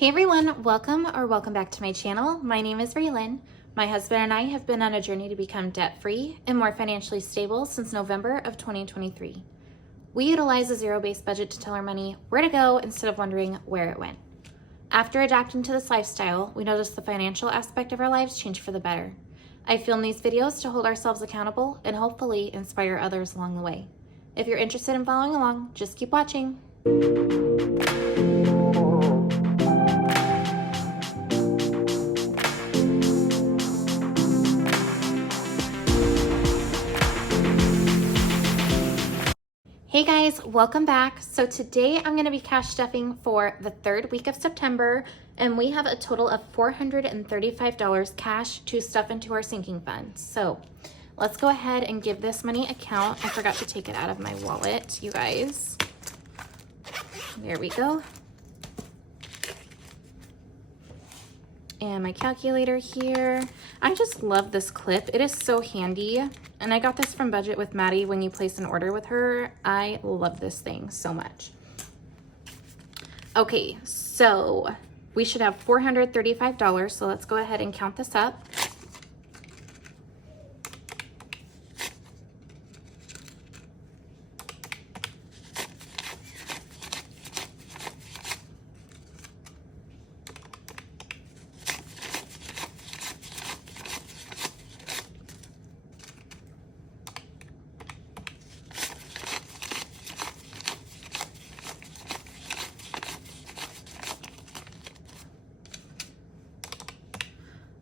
Hey everyone, welcome back to my channel. My name is Raylan. My husband and I have been on a journey to become debt-free and more financially stable since November of 2023. We utilize a zero-based budget to tell our money where to go instead of wondering where it went. After adapting to this lifestyle, we noticed the financial aspect of our lives change for the better. I film these videos to hold ourselves accountable and hopefully inspire others along the way. If you're interested in following along, just keep watching. Hey guys, welcome back. So today I'm going to be cash stuffing for the third week of September, and we have a total of $435 cash to stuff into our sinking fund. So let's go ahead and give this money a count. I forgot to take it out of my wallet, you guys. There we go. And my calculator here. I just love this clip. It is so handy. And I got this from Budget with Maddie when you place an order with her. I love this thing so much. Okay, so we should have $435. So let's go ahead and count this up.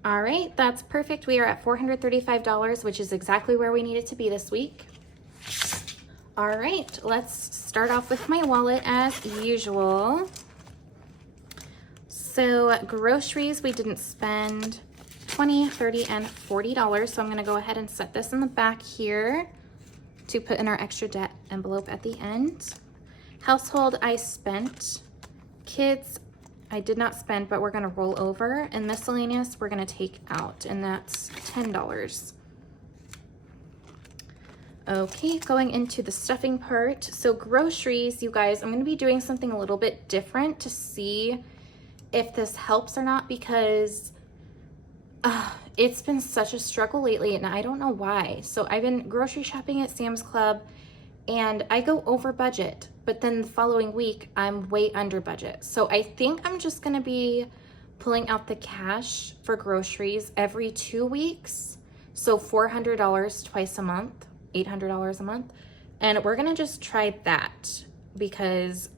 All right, that's perfect. We are at $435, which is exactly where we needed to be this week. All right, let's start off with my wallet as usual. So groceries, we didn't spend $20, $30, and $40. So I'm gonna go ahead and set this in the back here to put in our extra debt envelope at the end. Household, I spent. Kids, I did not spend, but we're gonna roll over. And miscellaneous, we're gonna take out, and that's $10. Okay, going into the stuffing part. So groceries, you guys, I'm gonna be doing something a little bit different to see if this helps or not, because it's been such a struggle lately and I don't know why. So I've been grocery shopping at Sam's Club and I go over budget, but then the following week I'm way under budget. So I think I'm just gonna be pulling out the cash for groceries every 2 weeks. So $400 twice a month, $800 a month. And we're gonna just try that because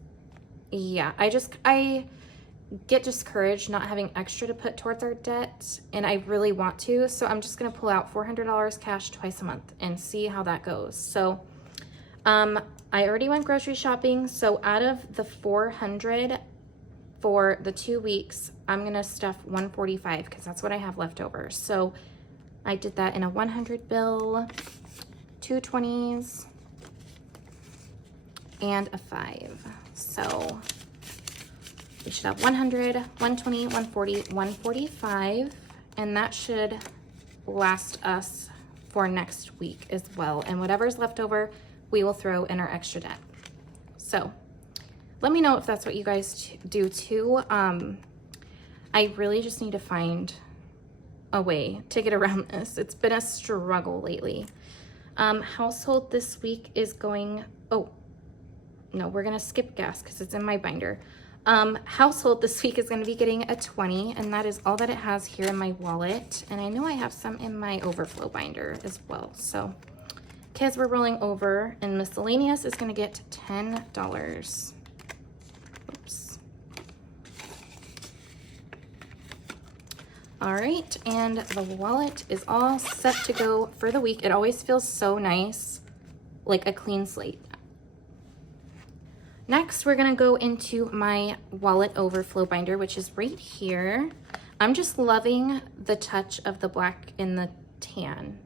yeah, I get discouraged not having extra to put towards our debt, and I really want to. So I'm just gonna pull out $400 cash twice a month and see how that goes. So I already went grocery shopping, so out of the 400 for the 2 weeks, I'm gonna stuff 145 because that's what I have left over. So I did that in a 100 bill, 2 20s, and a 5. So we should have 100, 120, 140, 145, and that should last us for next week as well. And whatever's left over, we will throw in our extra debt. So let me know if that's what you guys do too. I really just need to find a way to get around this. It's been a struggle lately. Household this week is going, oh, no, we're gonna skip gas because it's in my binder. Household this week is gonna be getting a 20, and that is all that it has here in my wallet. And I know I have some in my overflow binder as well. So kids, we're rolling over, and miscellaneous is gonna get $10. Oops. All right, and the wallet is all set to go for the week. It always feels so nice, like a clean slate. Next, we're gonna go into my wallet overflow binder, which is right here. I'm just loving the touch of the black and the tan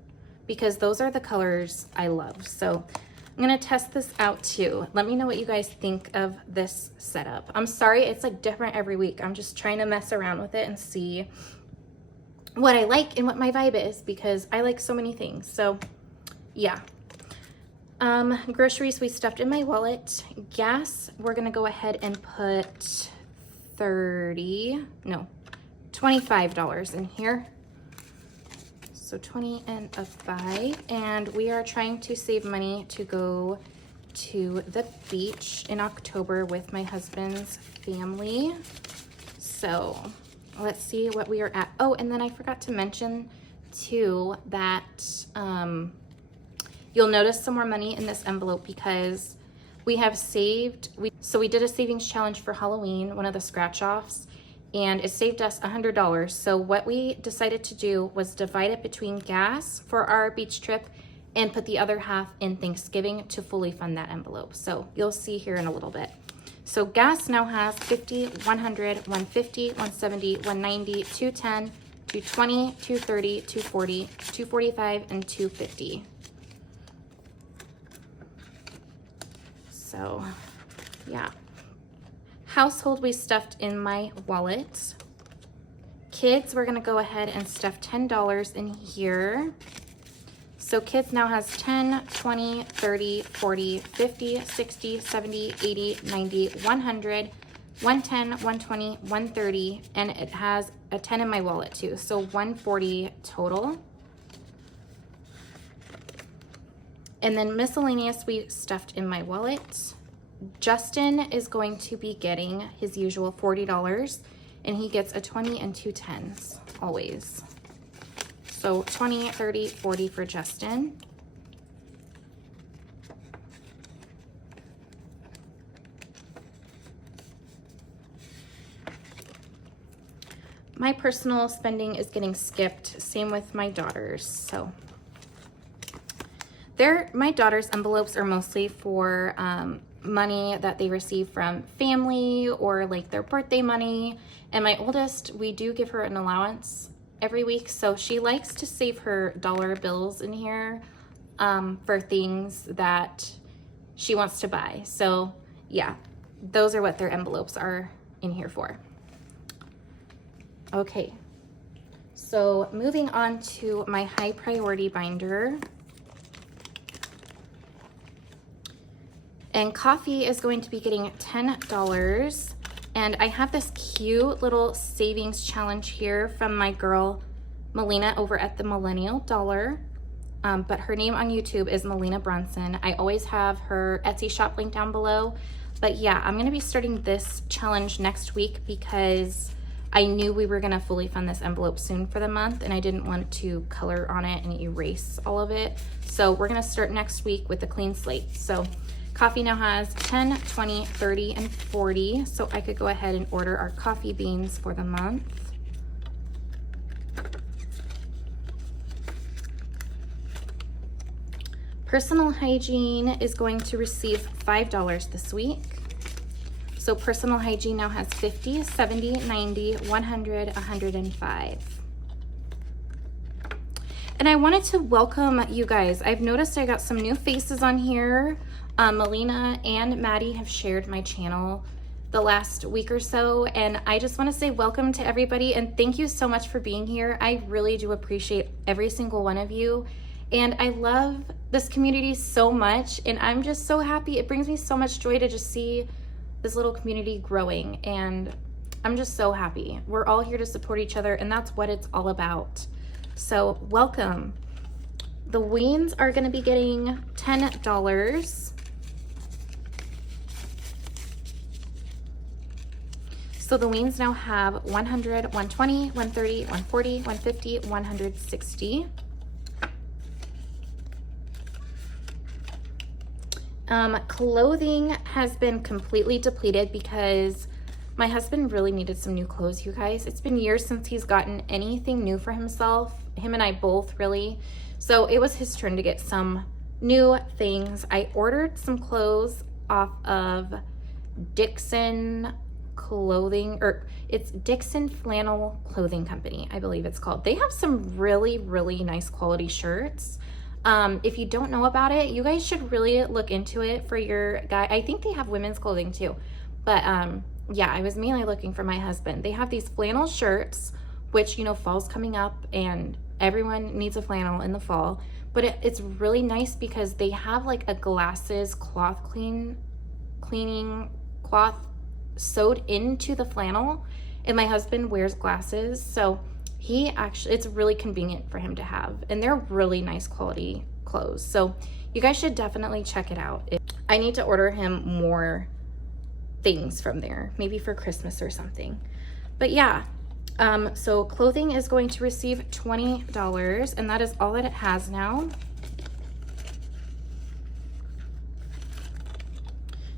because those are the colors I love. So I'm gonna test this out too. Let me know what you guys think of this setup. I'm sorry, it's like different every week. I'm just trying to mess around with it and see what I like and what my vibe is because I like so many things. So yeah. Groceries we stuffed in my wallet. Gas, we're gonna go ahead and put $25 in here. So 20 and a 5. And we are trying to save money to go to the beach in October with my husband's family. So let's see what we are at. Oh, and then I forgot to mention too that you'll notice some more money in this envelope because we have saved. So we did a savings challenge for Halloween, one of the scratch offs, and it saved us $100. So what we decided to do was divide it between gas for our beach trip and put the other half in Thanksgiving to fully fund that envelope. So you'll see here in a little bit. So gas now has 50, 100, 150, 170, 190, 210, 220, 230, 240, 245, and 250. So yeah. Household we stuffed in my wallet. Kids, we're gonna go ahead and stuff $10 in here. So kids now has 10, 20, 30, 40, 50, 60, 70, 80, 90, 100, 110, 120, 130, and it has a 10 in my wallet too. So 140 total. And then miscellaneous we stuffed in my wallet. Justin is going to be getting his usual $40, and he gets a 20 and 2 10s always. So 20, 30, 40 for Justin. My personal spending is getting skipped, same with my daughters. So my daughters' envelopes are mostly for money that they receive from family or like their birthday money. And my oldest, we do give her an allowance every week, so she likes to save her dollar bills in here for things that she wants to buy. So yeah, those are what their envelopes are in here for. Okay, so moving on to my high priority binder. And coffee is going to be getting $10. And I have this cute little savings challenge here from my girl, Melina, over at the Millennial Dollar. But her name on YouTube is Melina Brunson. I always have her Etsy shop link down below. But yeah, I'm gonna be starting this challenge next week because I knew we were gonna fully fund this envelope soon for the month, and I didn't want to color on it and erase all of it. So we're gonna start next week with a clean slate. So coffee now has 10, 20, 30, and 40. So I could go ahead and order our coffee beans for the month. Personal hygiene is going to receive $5 this week. So personal hygiene now has 50, 70, 90, 100, 105. And I wanted to welcome you guys. I've noticed I got some new faces on here. Melina and Maddie have shared my channel the last week or so, and I just want to say welcome to everybody and thank you so much for being here. I really do appreciate every single one of you, and I love this community so much, and I'm just so happy. It brings me so much joy to just see this little community growing, and I'm just so happy. We're all here to support each other, and that's what it's all about. So welcome. The Weens are going to be getting $10. So the Weens now have 100, 120, 130, 140, 150, 160. Clothing has been completely depleted because my husband really needed some new clothes, you guys. It's been years since he's gotten anything new for himself. Him and I both, really. So it was his turn to get some new things. I ordered some clothes off of Dixon Clothing, or it's Dixon Flannel Clothing Company, I believe it's called. They have some really, really nice quality shirts. If you don't know about it, you guys should really look into it for your guy. I think they have women's clothing too. But yeah, I was mainly looking for my husband. They have these flannel shirts, which, you know, fall's coming up and everyone needs a flannel in the fall. But it's really nice because they have like a glasses cloth cleaning cloth sewed into the flannel, and my husband wears glasses, so he actually, it's really convenient for him to have, and they're really nice quality clothes. So you guys should definitely check it out. I need to order him more things from there, maybe for Christmas or something. But yeah, so clothing is going to receive $20, and that is all that it has now.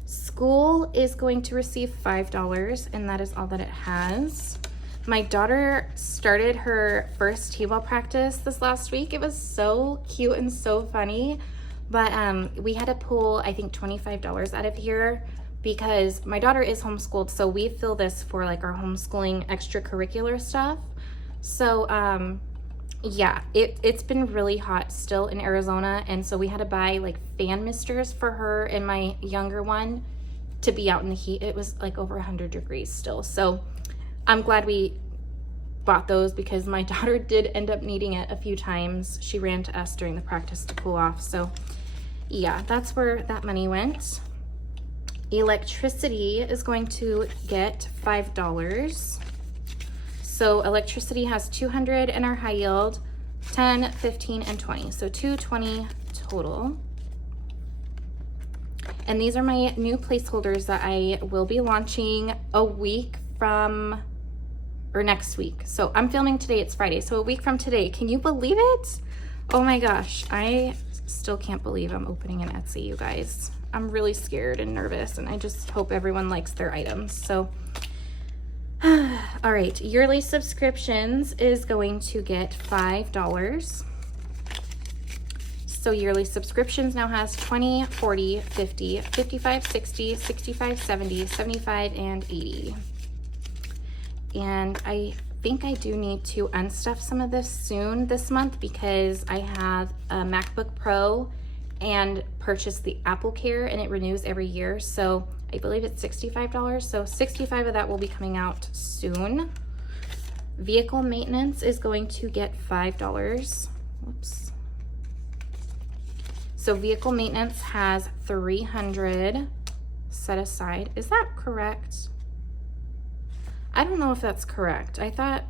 School is going to receive $5, and that is all that it has. My daughter started her first t-ball practice this last week. It was so cute and so funny, but we had to pull, I think, $25 out of here because my daughter is homeschooled, so we fill this for like our homeschooling extracurricular stuff. So yeah, it's been really hot still in Arizona, and so we had to buy like fan misters for her and my younger one to be out in the heat. It was like over 100 degrees still, so I'm glad we bought those because my daughter did end up needing it a few times. She ran to us during the practice to cool off. So yeah, that's where that money went. Electricity is going to get $5. So electricity has 200 in our high yield, 10, 15, and 20. So 220 total. And these are my new placeholders that I will be launching a week from, or next week. So I'm filming today, it's Friday, so a week from today. Can you believe it? Oh my gosh, I still can't believe I'm opening an Etsy, you guys. I'm really scared and nervous, and I just hope everyone likes their items. So, all right, yearly subscriptions is going to get $5. So yearly subscriptions now has 20, 40, 50, 55, 60, 65, 70, 75, and 80. And I think I do need to unstuff some of this soon this month because I have a MacBook Pro and purchased the Apple Care, and it renews every year. So I believe it's $65. So 65 of that will be coming out soon. Vehicle maintenance is going to get $5. Whoops. So vehicle maintenance has 300 set aside. Is that correct? I don't know if that's correct. I thought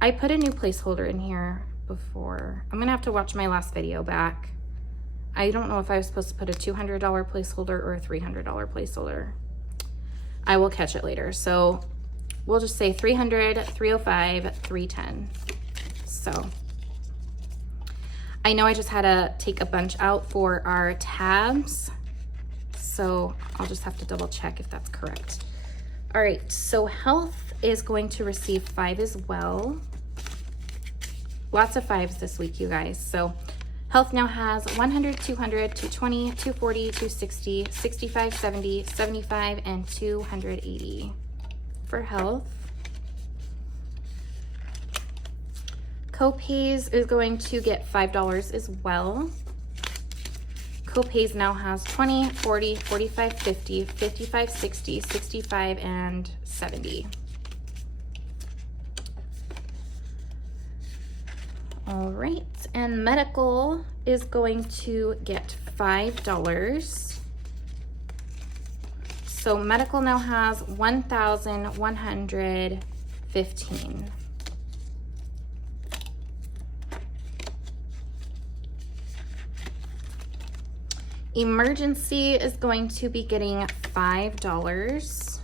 I put a new placeholder in here before. I'm gonna have to watch my last video back. I don't know if I was supposed to put a $200 placeholder or a $300 placeholder. I will catch it later. So we'll just say 300, 305, 310. So I know I just had to take a bunch out for our tabs, so I'll just have to double check if that's correct. All right, so health is going to receive 5 as well. Lots of 5s this week, you guys. So health now has 100, 200, 220, 240, 260, 65, 70, 75, and 280 for health. Copays is going to get $5 as well. Copays now has 20, 40, 45, 50, 55, 60, 65, and 70. All right, and medical is going to get $5. So medical now has 1,115. Emergency is going to be getting $5.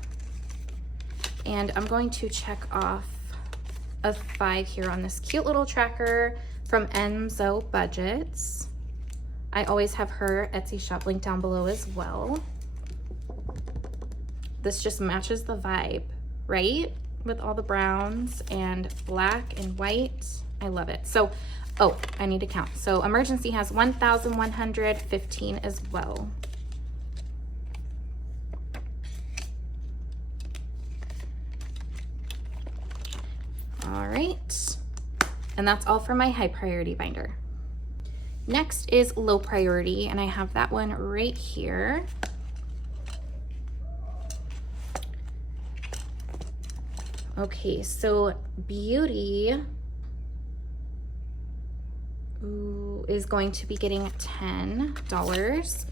And I'm going to check off a 5 here on this cute little tracker from Enzo Budgets. I always have her Etsy shop link down below as well. This just matches the vibe, right? With all the browns and black and white. I love it. So, oh, I need to count. So emergency has 1,115 as well. All right, and that's all for my high priority binder. Next is low priority, and I have that one right here. Okay, so beauty is going to be getting $10.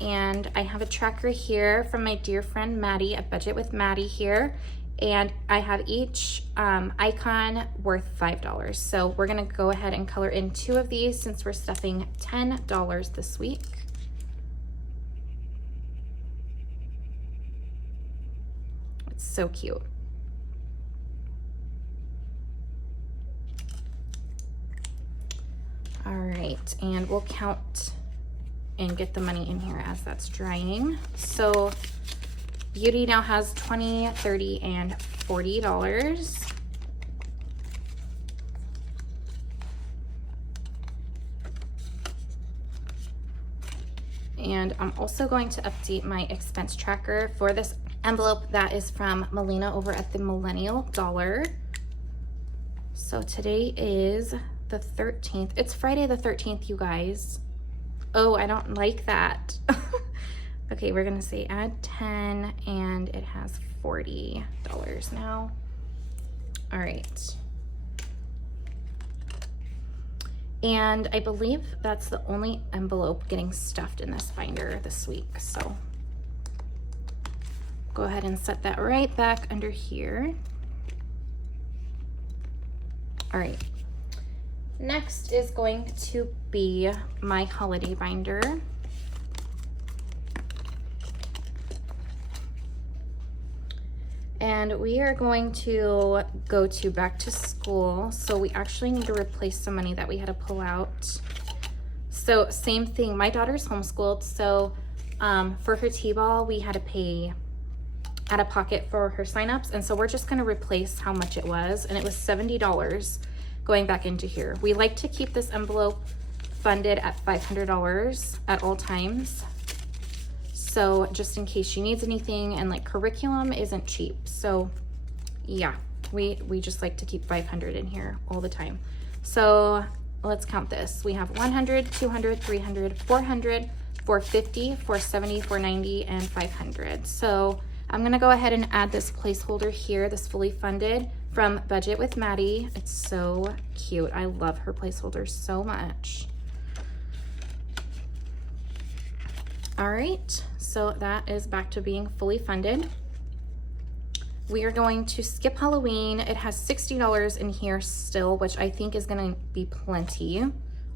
and I have a tracker here from my dear friend Maddie, A Budget with Maddie here, and I have each icon worth $5. So we're gonna go ahead and color in 2 of these since we're stuffing $10 this week. It's so cute. All right, and we'll count and get the money in here as that's drying. So Beauty now has $20, $30, and $40. And I'm also going to update my expense tracker for this envelope that is from Melina over at the Millennial dollar. So today is the 13th. It's Friday the 13th, you guys. Oh, I don't like that. Okay, we're gonna say add 10 and it has $40 now. All right. And I believe that's the only envelope getting stuffed in this binder this week. So go ahead and set that right back under here. All right. Next is going to be my holiday binder. And we are going to go to back to school. So we actually need to replace some money that we had to pull out. So same thing, my daughter's homeschooled. So for her T-ball, we had to pay out of pocket for her signups. And so we're just gonna replace how much it was. And it was $70 going back into here. We like to keep this envelope funded at $500 at all times. So just in case she needs anything, and like curriculum isn't cheap. So yeah, we just like to keep 500 in here all the time. So let's count this. We have 100, 200, 300, 400, 450, 470, 490, and 500. So I'm gonna go ahead and add this placeholder here, this fully funded from Budget with Maddie. It's so cute. I love her placeholder so much. All right, so that is back to being fully funded. We are going to skip Halloween. It has $60 in here still, which I think is gonna be plenty.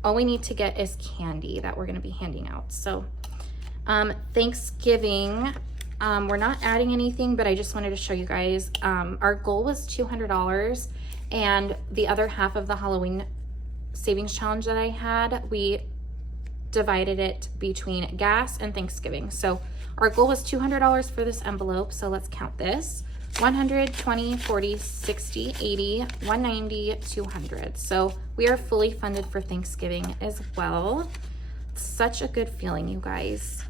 All we need to get is candy that we're gonna be handing out. So Thanksgiving, we're not adding anything, but I just wanted to show you guys. Our goal was $200, and the other half of the Halloween savings challenge that I had, we divided it between gas and Thanksgiving. So our goal was $200 for this envelope. So let's count this. 100, 20, 40, 60, 80, 190, 200. So we are fully funded for Thanksgiving as well. It's such a good feeling, you guys.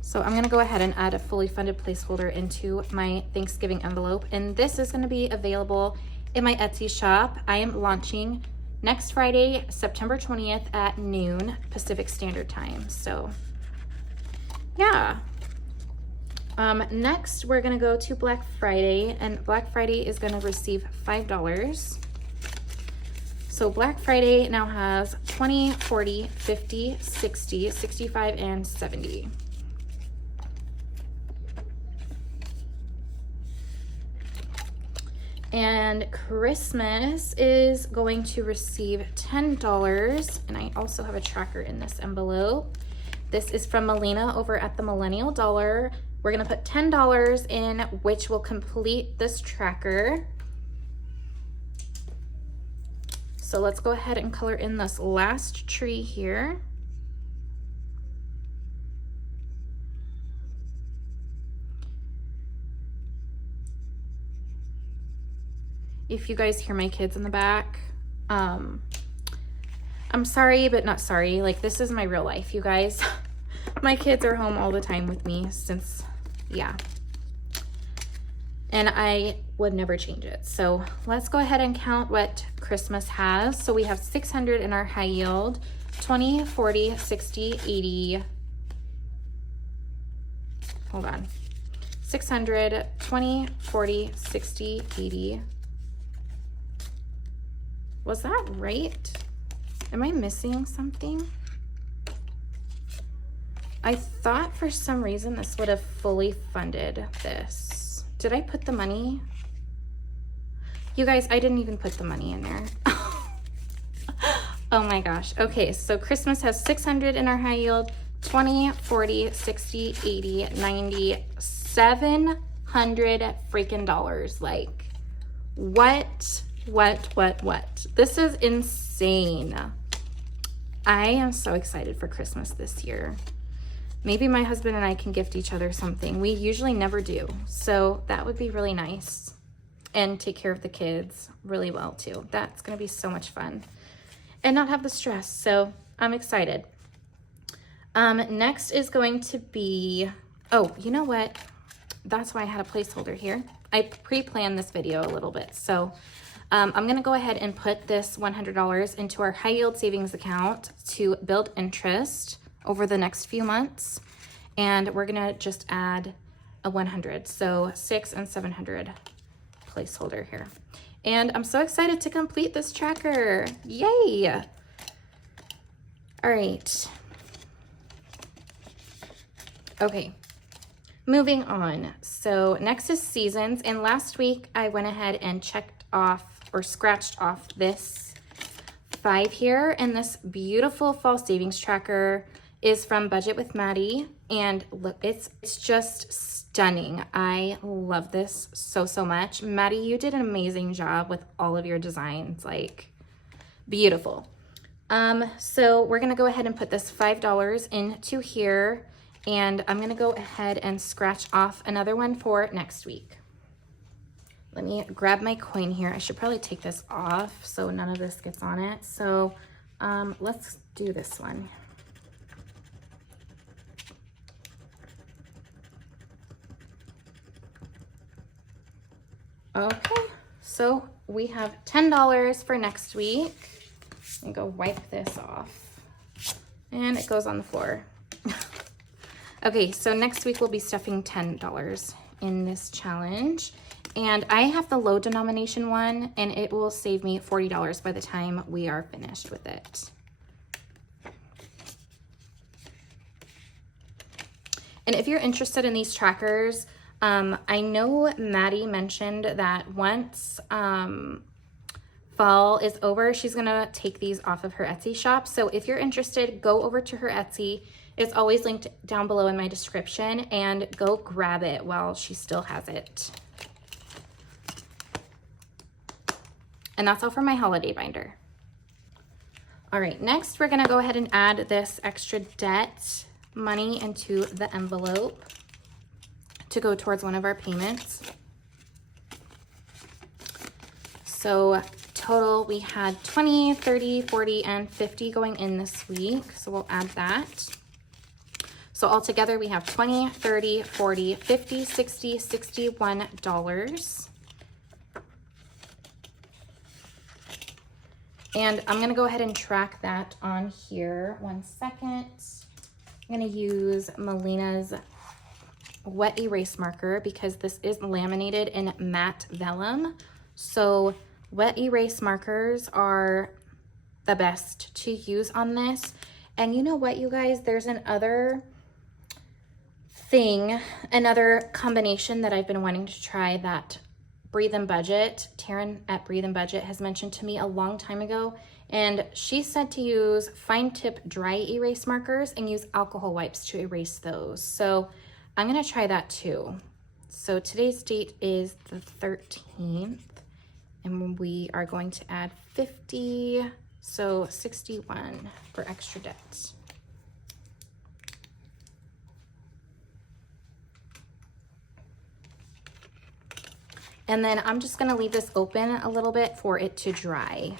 So I'm gonna go ahead and add a fully funded placeholder into my Thanksgiving envelope. And this is gonna be available in my Etsy shop. I am launching next Friday, September 20th at noon Pacific Standard Time. So yeah. Next, we're gonna go to Black Friday, and Black Friday is gonna receive $5. So Black Friday now has 20, 40, 50, 60, 65, and 70. And Christmas is going to receive $10, and I also have a tracker in this envelope. This is from Melina over at the Millennial dollar. We're gonna put $10 in, which will complete this tracker. So let's go ahead and color in this last tree here. If you guys hear my kids in the back, I'm sorry, but not sorry. Like, this is my real life, you guys. My kids are home all the time with me since, yeah. And I would never change it. So let's go ahead and count what Christmas has. So we have 600 in our high yield, 20, 40, 60, 80. Hold on. 600, 20, 40, 60, 80. Was that right? Am I missing something? I thought for some reason this would have fully funded this. Did I put the money? You guys, I didn't even put the money in there. Oh my gosh. Okay, so Christmas has 600 in our high yield, 20, 40, 60, 80, 90, 700 freaking dollars. Like, what? This is insane. I am so excited for Christmas this year. Maybe my husband and I can gift each other something. We usually never do, so that would be really nice. And take care of the kids really well too. That's gonna be so much fun. And not have the stress, so I'm excited. Next is going to be, oh, you know what? That's why I had a placeholder here. I pre-planned this video a little bit, so I'm gonna go ahead and put this $100 into our high yield savings account to build interest over the next few months. And we're gonna just add a 100, so 600 and 700 placeholder here. And I'm so excited to complete this tracker. Yay! All right. Okay, moving on. So next is seasons. And last week I went ahead and checked off or scratched off this 5 here. And this beautiful fall savings tracker is from Budget with Maddie. And look, it's just stunning. I love this so much. Maddie, you did an amazing job with all of your designs, like beautiful. So we're gonna go ahead and put this $5 into here, and I'm gonna go ahead and scratch off another one for next week. Let me grab my coin here. I should probably take this off so none of this gets on it. So let's do this one. Okay, so we have $10 for next week. And go wipe this off. And it goes on the floor. Okay, so next week we'll be stuffing $10 in this challenge. And I have the low denomination one, and it will save me $40 by the time we are finished with it. And if you're interested in these trackers, I know Maddie mentioned that once fall is over, she's gonna take these off of her Etsy shop. So if you're interested, go over to her Etsy. It's always linked down below in my description, and go grab it while she still has it. And that's all for my holiday binder. All right, next we're gonna go ahead and add this extra debt money into the envelope to go towards one of our payments. So total, we had 20, 30, 40, and 50 going in this week. So we'll add that. So altogether we have 20, 30, 40, 50, 60, $61. And I'm gonna go ahead and track that on here. 1 second. I'm gonna use Melina's wet erase marker because this is laminated in matte vellum. So wet erase markers are the best to use on this. And you know what, you guys, there's another combination that I've been wanting to try that Breathe and Budget, Taryn at Breathe and Budget has mentioned to me a long time ago. And she said to use fine tip dry erase markers and use alcohol wipes to erase those. So I'm gonna try that too. So today's date is the 13th, and we are going to add 50, so 61 for extra debt. And then I'm just gonna leave this open a little bit for it to dry.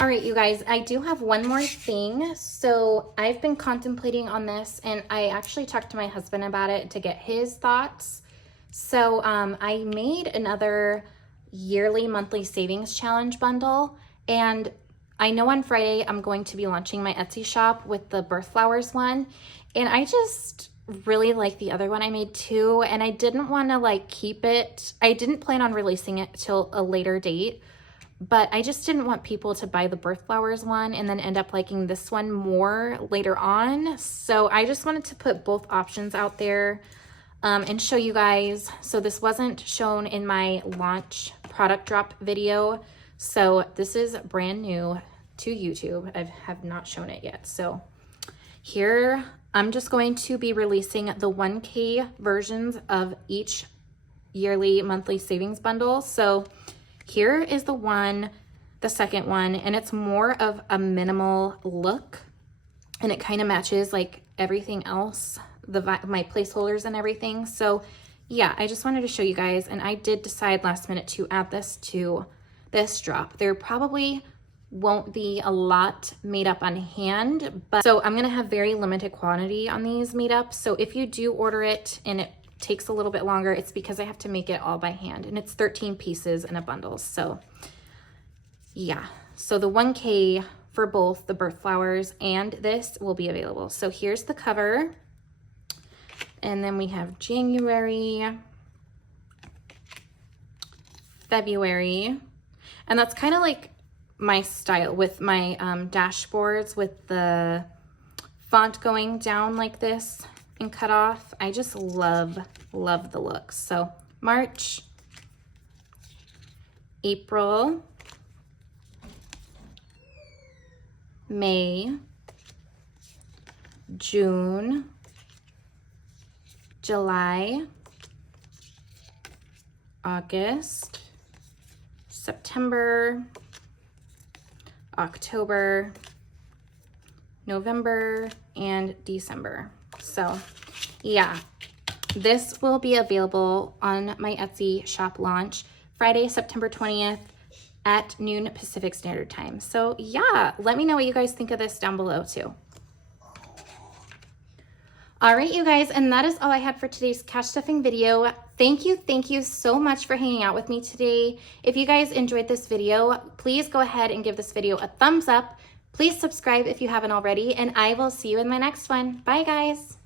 All right, you guys, I do have one more thing. So I've been contemplating on this, and I actually talked to my husband about it to get his thoughts. So I made another yearly monthly savings challenge bundle, and I know on Friday I'm going to be launching my Etsy shop with the birth flowers one, and I just really like the other one I made too, and I didn't want to like keep it. I didn't plan on releasing it till a later date, but I just didn't want people to buy the birth flowers one and then end up liking this one more later on. So I just wanted to put both options out there and show you guys. So this wasn't shown in my launch product drop video. So this is brand new to YouTube. I have not shown it yet. So here, I'm just going to be releasing the 1K versions of each yearly monthly savings bundle. So here is the second one, and it's more of a minimal look, and it kind of matches like everything else, my placeholders and everything. So yeah, I just wanted to show you guys, and I did decide last minute to add this to this drop. There probably won't be a lot made up on hand, but so I'm gonna have very limited quantity on these made up. So if you do order it and it takes a little bit longer, it's because I have to make it all by hand, and it's 13 pieces in a bundle. So yeah, so the 1K for both the birth flowers and this will be available. So here's the cover, and then we have January, February, and that's kind of like my style with my dashboards with the font going down like this and cut off. I just love the look. So March, April, May, June, July, August, September, October, November, and December. So yeah, this will be available on my Etsy shop launch Friday, September 20th at noon Pacific Standard Time. So yeah, let me know what you guys think of this down below too. All right, you guys, and that is all I had for today's cash stuffing video. Thank you so much for hanging out with me today. If you guys enjoyed this video, please go ahead and give this video a thumbs up. Please subscribe if you haven't already, and I will see you in my next one. Bye, guys.